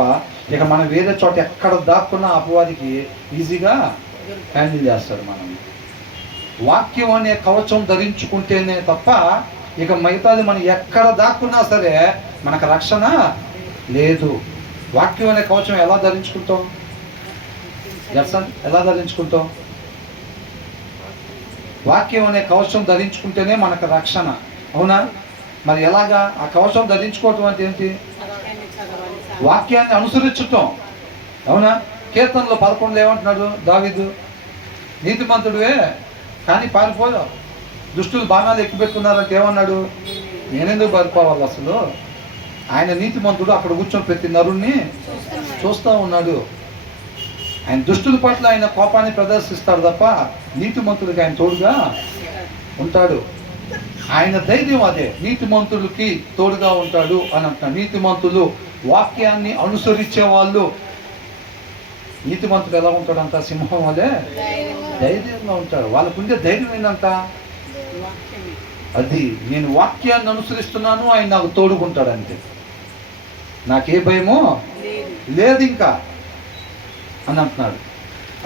ఇక మనం వేరే చోట ఎక్కడ దాక్కున్నా అపవాదికి ఈజీగా హ్యాండిల్ చేస్తాడు. మనం వాక్యం అనే కవచం ధరించుకుంటేనే తప్ప ఇక మిగతాది మనం ఎక్కడ దాక్కున్నా సరే మనకు రక్షణ లేదు. వాక్యం అనే కవచం ఎలా ధరించుకుంటాం? ఎలా ధరించుకుంటాం? వాక్యం అనే కవచం ధరించుకుంటేనే మనకు రక్షణ, అవునా? మరి ఎలాగా? ఆ కవచం ధరించుకోవటం అంటే ఏంటి? వాక్యాన్ని అనుసరించటం, అవునా? కీర్తనలో 11 ఏమంటున్నాడు దావీదు? నీతిమంతుడివే కానీ పారిపోయావు, దుష్టులు బాణాలు ఎక్కిపెట్టుకున్నారంటే ఏమన్నాడు? నేనెందుకు పారిపోవాలి అసలు? ఆయన నీతిమంతుడు, అక్కడ కూర్చొని ప్రతి నరుణ్ణి చూస్తూ ఉన్నాడు. ఆయన దుష్టుల పట్ల ఆయన కోపాన్ని ప్రదర్శిస్తాడు తప్ప నీతిమంతుడికి ఆయన తోడుగా ఉంటాడు. ఆయన ధైర్యం అదే, నీతిమంతులకి తోడుగా ఉంటాడు అని అంటాడు. నీతిమంతులు వాక్యాన్ని అనుసరించే వాళ్ళు. నీతిమంతుడు ఎలా ఉంటాడంట? సింహం వలె ధైర్యంగా ఉంటాడు. వాళ్ళకు ఉండే ధైర్యం ఏంటంట? అది నేను వాక్యాన్ని అనుసరిస్తున్నాను, ఆయన నాకు తోడుకుంటాడు అంతే, నాకే భయమో లేదు ఇంకా అని అంటున్నాడు.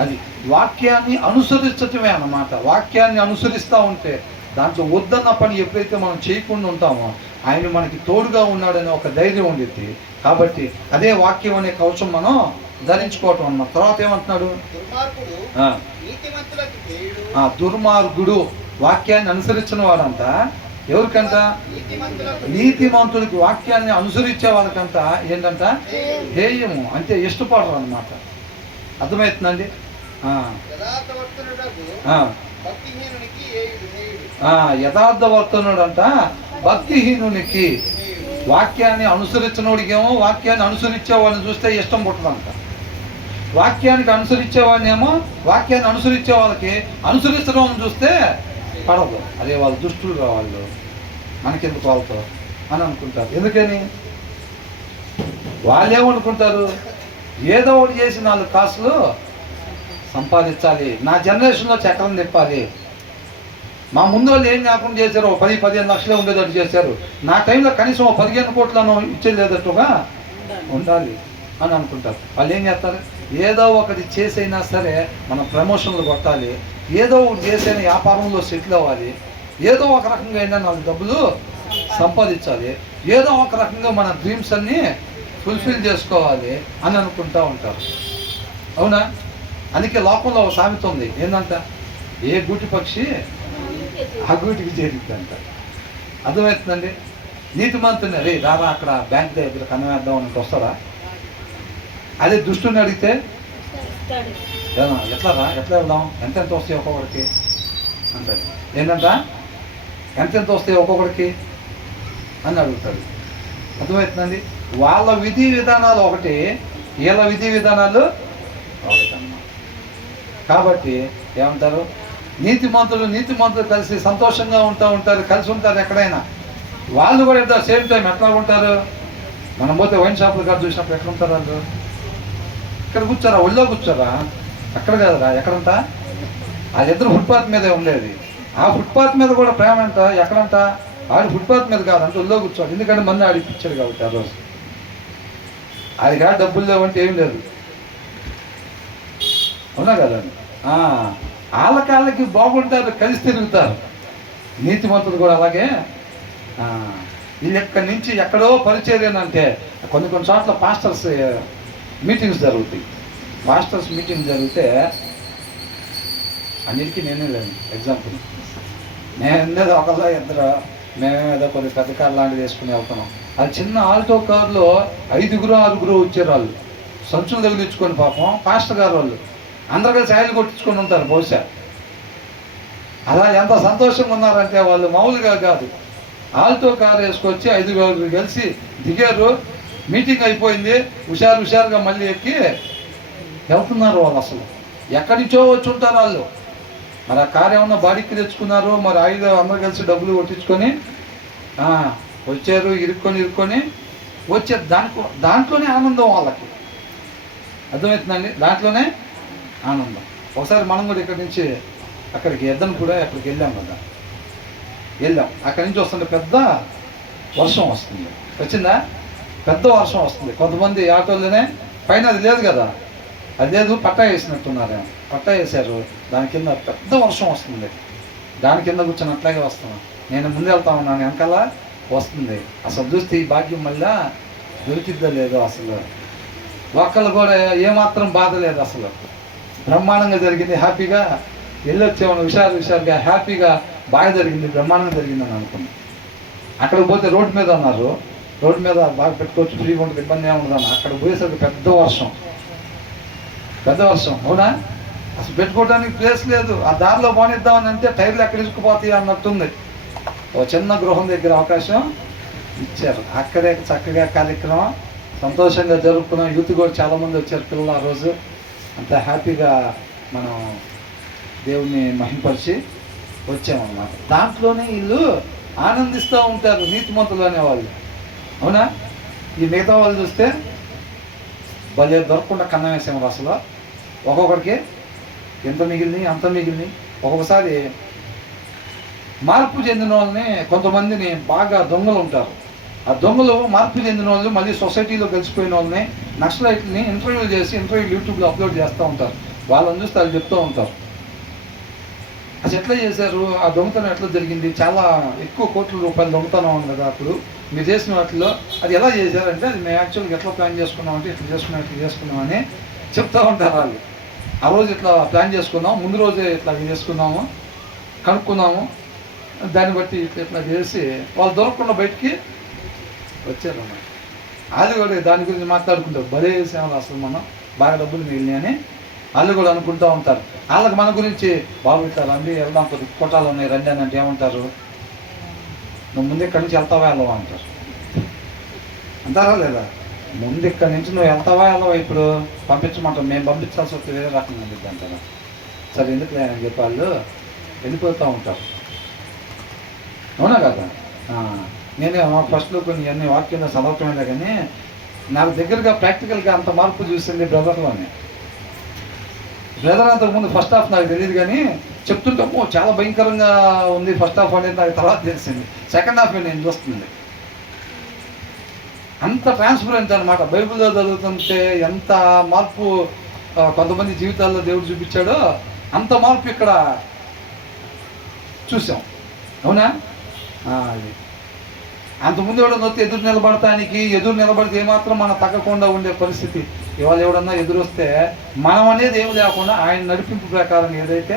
అది వాక్యాన్ని అనుసరించటమే అన్నమాట. వాక్యాన్ని అనుసరిస్తూ ఉంటే దాంట్లో వద్దన్న పని ఎప్పుడైతే మనం చేయకుండా ఉంటామో ఆయన మనకి తోడుగా ఉన్నాడనే ఒక ధైర్యం ఉండేది. కాబట్టి అదే వాక్యం అనే కవచం మనం ధరించుకోవటం అన్నమాట. తర్వాత ఏమంటున్నాడు? దుర్మార్గుడు వాక్యాన్ని అనుసరించిన వాడంట. ఎవరికంట? నీతిమంతుడికి. వాక్యాన్ని అనుసరించే వాళ్ళకంట ఏంటంట? హేయము, అంటే ఇష్టపడరు అన్నమాట. అర్థమవుతుందండి? యథార్థవర్తనుడు అంట భక్తిహీనునికి. వాక్యాన్ని అనుసరించినోడికేమో వాక్యాన్ని అనుసరించేవాడిని చూస్తే ఇష్టం పుట్టదంట. వాక్యానికి అనుసరించేవాడినేమో వాక్యాన్ని అనుసరించే వాళ్ళకి అనుసరించడం చూస్తే పడదు. అదే వాళ్ళు దుష్టులు వాళ్ళు, మనకెందుకు వాళ్ళతో అని అనుకుంటారు. ఎందుకని? వాళ్ళు ఏమనుకుంటారు? ఏదో ఒకటి చేసి 4 కాసులు సంపాదించాలి, నా జనరేషన్లో చక్రం తిప్పాలి. మా ముందు వాళ్ళు ఏం జ్ఞాపకం చేశారు? 10-15 లక్షలే ఉండేటట్టు చేశారు. నా టైంలో కనీసం 15 కోట్లను ఇచ్చేదేటట్టుగా ఉండాలి అని అనుకుంటారు. వాళ్ళు ఏం చేస్తారు? ఏదో ఒకటి చేసైనా సరే మనం ప్రమోషన్లు కొట్టాలి, ఏదో ఒకటి చేసైనా వ్యాపారంలో సెటిల్ అవ్వాలి, ఏదో ఒక రకంగా అయినా 4 డబ్బులు సంపాదించాలి, ఏదో ఒక రకంగా మన డ్రీమ్స్ అన్నీ ఫుల్ఫిల్ చేసుకోవాలి అని అనుకుంటూ ఉంటారు. అవునా? అందుకే లోకంలో ఒక సామెత ఉంది, ఏంటంట? ఏ గూటి పక్షి ఆ గూటికి చేరిద్దంట. అర్థమవుతుందండి? నీతిమంతుని రే రారా అక్కడ బ్యాంక్ దగ్గర కనవేద్దాం అని వస్తారా? అదే దుష్టుని అడిగితే ఎట్లా రా, ఎట్లా వెళ్దాం, ఎంతెంత వస్తాయి ఒక్కొక్కడికి అంటే ఏంటంట? ఎంతెంత వస్తాయి ఒక్కొక్కడికి అని అడుగుతాడు. అర్థమవుతుందండి? వాళ్ళ విధి విధానాలు ఒకటి, వీళ్ళ విధి విధానాలు ఒకటన్నమాట. కాబట్టి ఏమంటారు? నీతిమంతులు కలిసి సంతోషంగా ఉంటారు, కలిసి ఉంటారు ఎక్కడైనా. వాళ్ళు కూడా ఎంత సేమ్ టైం ఎట్లా ఉంటారు? మనం పోతే వైన్ షాపులు కాదు చూసినప్పుడు ఎక్కడ ఉంటారు వాళ్ళు? ఇక్కడ కూర్చోరా, ఒళ్ళో కూర్చోరా, అక్కడ కదరా, ఎక్కడంట? వాళ్ళిద్దరు ఫుట్పాత్ మీదే ఉండేది. ఆ ఫుట్పాత్ మీద కూడా ప్రేమ అంట. ఎక్కడంట? ఆడి ఫుట్పాత్ మీద కాదంటే ఒళ్ళో కూర్చోవాలి. ఎందుకంటే మంది ఆడిపించాడు కాబట్టి ఆ రోజు. అది కాదు, డబ్బులు లేవంటే ఏం లేదు. అవునా కదండి? వాళ్ళకి బాగుంటారు, కలిసి తిరుగుతారు. నీతిమంతులు కూడా అలాగే. వీళ్ళు ఎక్కడి నుంచి ఎక్కడో పరిచర్య అంటే కొన్ని చోట్ల పాస్టర్స్ మీటింగ్స్ జరుగుతాయి. పాస్టర్స్ మీటింగ్ జరిగితే అన్నిటికీ నేనే లేదు. ఎగ్జాంపుల్, నేను ఒకళ్ళ ఇద్దరు మేమేదో కొన్ని పెద్ద కార్ లాంటివి వేసుకుని వెళ్తున్నాం. అది చిన్న ఆల్టో కార్లో 5-6 వచ్చారు. వాళ్ళు సంచులు తగిలించుకొని పాపం పాస్టర్ గారు వాళ్ళు అందరు కలిసి ఆయిల్ కొట్టించుకొని ఉంటారు బహుశా. అలా ఎంత సంతోషంగా ఉన్నారంటే వాళ్ళు మామూలుగా కాదు. ఆల్టో కారు వేసుకొచ్చి 5 కలిసి దిగారు. మీటింగ్ అయిపోయింది, హుషారుగా మళ్ళీ ఎక్కి వెళ్తున్నారు. వాళ్ళు అసలు ఎక్కడి నుంచో వచ్చి ఉంటారు వాళ్ళు. మరి ఆ కారు ఏమన్నా బాడీకి తెచ్చుకున్నారు, మరి అందరూ కలిసి డబ్బులు కొట్టించుకొని వచ్చారు. ఇరుక్కొని వచ్చే దాంట్లోనే ఆనందం వాళ్ళకి. అర్థమవుతుందండి? దాంట్లోనే ఆనందం. ఒకసారి మనం కూడా ఇక్కడి నుంచి అక్కడికి ఎద్దను కూడా అక్కడికి వెళ్ళాం కదా. అక్కడి నుంచి వస్తుంటే పెద్ద వర్షం వస్తుంది. వచ్చిందా? పెద్ద వర్షం వస్తుంది. కొంతమంది ఆటోలోనే పైన అది లేదు కదా, అది లేదు, పట్టా వేసినట్టున్నారేమో. పట్టా వేశారు, దాని కింద పెద్ద వర్షం వస్తుంది. దాని కింద కూర్చొని అట్లాగే వస్తున్నాను. నేను ముందు వెళ్తా ఉన్నాను, వెనకాల వస్తుంది. అసలు చూస్తే ఈ భాగ్యం మళ్ళా దొరికిద్దా లేదో. అసలు ఒక్కళ్ళు కూడా ఏమాత్రం బాధ లేదు. అసలు బ్రహ్మాండంగా జరిగింది, హ్యాపీగా వెళ్ళొచ్చేవాడు. హుషారుగా హ్యాపీగా బాగా జరిగింది, బ్రహ్మాండంగా జరిగిందని అనుకున్నాను. అక్కడికి పోతే రోడ్డు మీద ఉన్నారు, రోడ్డు మీద బాగా పెట్టుకోవచ్చు, ఫ్రీగా ఉంటుంది, ఇబ్బంది ఏముండదు. అక్కడ పోయేసరికి పెద్ద వర్షం. అవునా? అసలు పెట్టుకోవడానికి ప్లేస్ లేదు. ఆ దారిలో పోనిద్దామని అంటే టైర్లు ఎక్కడ ఇసుకుపోతాయి అన్నట్టుంది. ఓ చిన్న గృహం దగ్గర అవకాశం ఇచ్చారు. అక్కడే చక్కగా కార్యక్రమం సంతోషంగా జరుపుకున్నాం. యూత్ కూడా చాలామంది వచ్చారు పిల్లలు. ఆ రోజు అంత హ్యాపీగా మనం దేవుణ్ణి మహింపరిచి వచ్చామన్నమాట. దాంట్లోనే వీళ్ళు ఆనందిస్తూ ఉంటారు నీతిమంతులు అనేవాళ్ళు. అవునా? ఈ మిగతా వాళ్ళు చూస్తే భలే దొరకకుండా కన్నం వేసాము. అసలు ఒక్కొక్కడికి ఎంత మిగిలినాయి అంత మిగిలినాయి. ఒక్కొక్కసారి మార్పు చెందిన వాళ్ళని, కొంతమందిని బాగా దొంగలు ఉంటారు. ఆ దొంగలు మార్పు చెందిన వాళ్ళు మళ్ళీ సొసైటీలో కలిసిపోయిన వాళ్ళని, నక్సలైట్ని ఇంటర్వ్యూ చేసి యూట్యూబ్లో అప్లోడ్ చేస్తూ ఉంటారు. వాళ్ళని చూస్తే వాళ్ళు చెప్తూ ఉంటారు అసలు ఎట్లా చేశారు, ఆ దొంగతనం ఎట్లా జరిగింది, చాలా ఎక్కువ కోట్ల రూపాయలు దొంగతనం ఉంది కదా అప్పుడు మీరు చేసిన వాటిలో, అది ఎలా చేశారంటే అది మేము యాక్చువల్గా ఎట్లా ప్లాన్ చేసుకున్నామంటే ఇట్లా చేసుకున్నామని చెప్తూ ఉంటారు వాళ్ళు. ఆ రోజు ఇట్లా ప్లాన్ చేసుకున్నాం, ముందు రోజే ఇట్లా చేసుకున్నాము, కనుక్కున్నాము, దాన్ని బట్టి ఇట్లా చేసి వాళ్ళు దొరకకుండా బయటికి వచ్చారన్నమాట. అది కూడా దాని గురించి మాట్లాడుకుంటారు. భలే చేసాము అసలు మనం, బాగా డబ్బులు మిగిలినాయి అని వాళ్ళు కూడా అనుకుంటూ ఉంటారు. వాళ్ళకి మన గురించి బాబు ఇట్లా రండి వెళ్దాం, కొద్ది కొట్టాలు ఉన్నాయి రండి అని అంటే ఏమంటారు, నువ్వు ముందు ఇక్కడి నుంచి వెళ్తావా వెళ్ళవా అంటారు. అంటారా లేదా? ముందు ఇక్కడి నుంచి నువ్వు వెళ్తావా వెళ్ళవా, ఇప్పుడు పంపించమంటావు, మేము పంపించాల్సి వస్తే వేరే రకంగా ఉంది అంటారా. సరే ఎందుకు లేదని చెప్పి వాళ్ళు వెళ్ళిపోతూ ఉంటారు. అవునా కదా? నేనే ఫస్ట్లో కొన్ని అన్ని వాక్యంలో చదవటమైనా కానీ నాకు దగ్గరగా ప్రాక్టికల్గా అంత మార్పు చూసింది బ్రదర్లోనే. బ్రదర్ అంతకుముందు ఫస్ట్ హాఫ్ నాకు తెలియదు కానీ చెప్తుంటాము చాలా భయంకరంగా ఉంది ఫస్ట్ హాఫ్ అనేది నాకు తర్వాత తెలిసింది. సెకండ్ హాఫ్ నేను చూస్తుంది అంత ట్రాన్స్పరెంట్ అనమాట. బైబిల్లో చదువుతుంటే ఎంత మార్పు కొంతమంది జీవితాల్లో దేవుడు చూపించాడో అంత మార్పు ఇక్కడ చూసాం. అవునా? అది అంతకుముందు ఎవడన్నా వస్తే ఎదురు నిలబడితే ఏమాత్రం మనం తగ్గకుండా ఉండే పరిస్థితి. ఇవాళ ఎవడన్నా ఎదురు వస్తే మనం అనేది ఏమి లేకుండా ఆయన నడిపింపు ప్రకారం ఏదైతే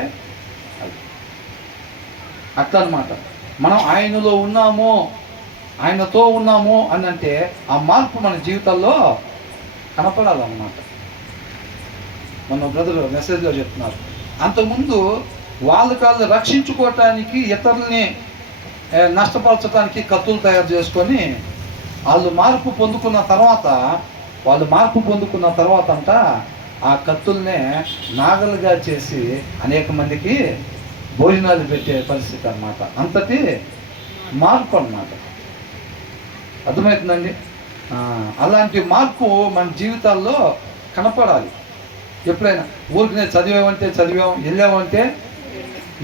అట్లా అనమాట. మనం ఆయనలో ఉన్నాము, ఆయనతో ఉన్నాము అని అంటే ఆ మార్పు మన జీవితాల్లో కనపడాలన్నమాట. మన బ్రదర్ మెసేజ్లో చెప్తున్నారు. అంతకుముందు వాళ్ళు రక్షించుకోవటానికి, ఇతరుల్ని నష్టపరచడానికి కత్తులు తయారు చేసుకొని వాళ్ళు మార్పు పొందుకున్న తర్వాత అంట ఆ కత్తుల్నే నాగలుగా చేసి అనేక మందికి భోజనాలు పెట్టే పరిస్థితి అన్నమాట. అంతటి మార్పు అన్నమాట. అర్థమవుతుందండి? అలాంటి మార్పు మన జీవితాల్లో కనపడాలి. ఎప్పుడైనా ఊరికి చదివాం,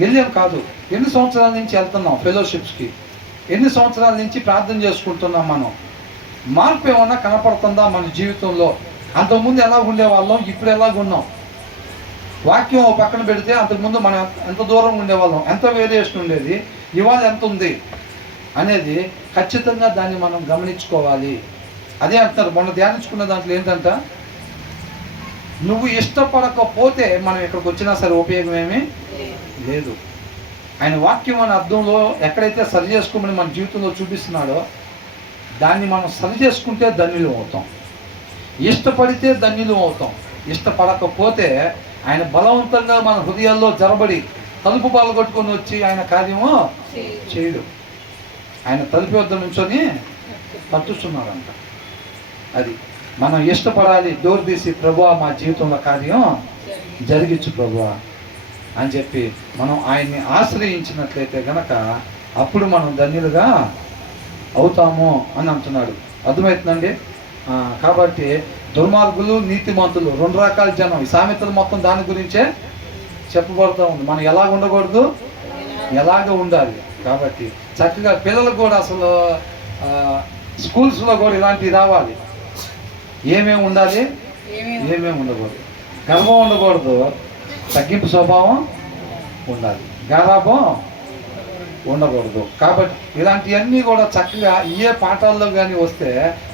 వెళ్ళాం కాదు, ఎన్ని సంవత్సరాల నుంచి వెళ్తున్నాం ఫెలోషిప్స్కి, ఎన్ని సంవత్సరాల నుంచి ప్రార్థన చేసుకుంటున్నాం. మనం మార్పు ఏమన్నా కనపడుతుందా మన జీవితంలో? అంతకుముందు ఎలా ఉండేవాళ్ళం, ఇప్పుడు ఎలాగున్నాం? వాక్యం పక్కన పెడితే అంతకుముందు మనం ఎంత దూరం ఉండేవాళ్ళం, ఎంత వేరియేషన్ ఉండేది, ఇవాళ ఎంత ఉంది అనేది ఖచ్చితంగా దాన్ని మనం గమనించుకోవాలి. అదే అంటారు మొన్న ధ్యానించుకున్న దాంట్లో ఏంటంట, నువ్వు ఇష్టపడకపోతే మనం ఇక్కడికి వచ్చినా సరే ఉపయోగం ఏమీ లేదు. ఆయన వాక్యం అనే అర్థంలో ఎక్కడైతే సరి చేసుకోమని మన జీవితంలో చూపిస్తున్నాడో దాన్ని మనం సరి చేసుకుంటే ధన్యులు అవుతాం, ఇష్టపడితే ధన్యులు అవుతాం. ఇష్టపడకపోతే ఆయన బలవంతంగా మన హృదయాల్లో జరబడి తలుపు పాల్గొట్టుకొని వచ్చి ఆయన కార్యము చేయడు. ఆయన తలుపు వద్ద నుంచొని పట్టుస్తున్నాడంట. అది మనం ఇష్టపడాలి, డోర్ తీసి ప్రభువా మా జీవితంలో కార్యం జరిగించు ప్రభువా అని చెప్పి మనం ఆయన్ని ఆశ్రయించినట్లయితే గనక అప్పుడు మనం ధన్యులుగా అవుతాము అని అంటున్నాడు. అర్థమవుతుందండి? కాబట్టి దుర్మార్గులు, నీతిమంతులు, రెండు రకాల జనం. ఈ సామెతలు మొత్తం దాని గురించే చెప్పబడుతూ ఉంది. మనం ఎలాగ ఉండకూడదు, ఎలాగ ఉండాలి. కాబట్టి చక్కగా పిల్లలకు కూడా అసలు స్కూల్స్లో కూడా ఇలాంటివి రావాలి. ఏమేమి ఉండాలి, ఏమేమి ఉండకూడదు. గర్వం ఉండకూడదు, తగ్గింపు స్వభావం ఉండాలి, గారాభం ఉండకూడదు. కాబట్టి ఇలాంటివన్నీ కూడా చక్కగా ఏ పాఠాల్లో కానీ వస్తే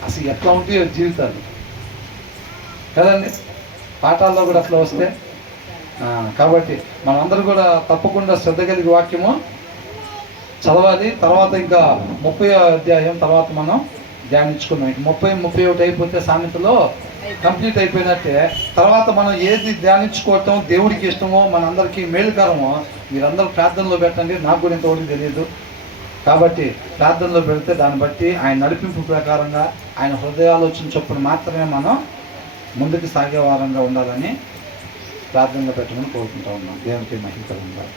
అసలు ఎట్లా ఉంటాయో జీవితాలు కదండి. పాఠాల్లో కూడా అట్లా వస్తే కాబట్టి మనందరూ కూడా తప్పకుండా శ్రద్ధ కలిగి వాక్యము చదవాలి. తర్వాత ఇంకా 30వ అధ్యాయం తర్వాత మనం ధ్యానించుకున్నాం. 30-31 అయిపోతే సామెతలో కంప్లీట్ అయిపోయినట్టే. తర్వాత మనం ఏది ధ్యానించుకోవటం దేవుడికి ఇష్టమో, మనందరికీ మేలుకరమో మీరందరూ ప్రార్థనలో పెట్టండి. నాకు కూడా ఇంతవరకు తెలియదు కాబట్టి ప్రార్థనలో పెడితే దాన్ని బట్టి ఆయన నడిపింపు ప్రకారంగా ఆయన హృదయాలోచన చొప్పున మాత్రమే మనం ముందుకు సాగే వారంగా ఉండాలని ప్రార్థనలో పెట్టమని కోరుకుంటా ఉన్నాం. దేవునికి మహిమ కలుగును గాక.